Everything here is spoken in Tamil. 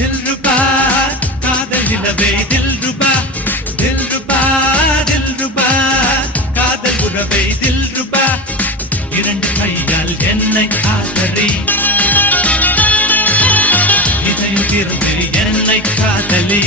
தில்ருபா காதல் நிலவே தில்ருபா தில்ருபா தில்ருபா காதல் உறவை தில்ருபா இரண்டு கையால் என்னை காதலி இதயம் திறந்து என்னை காதலி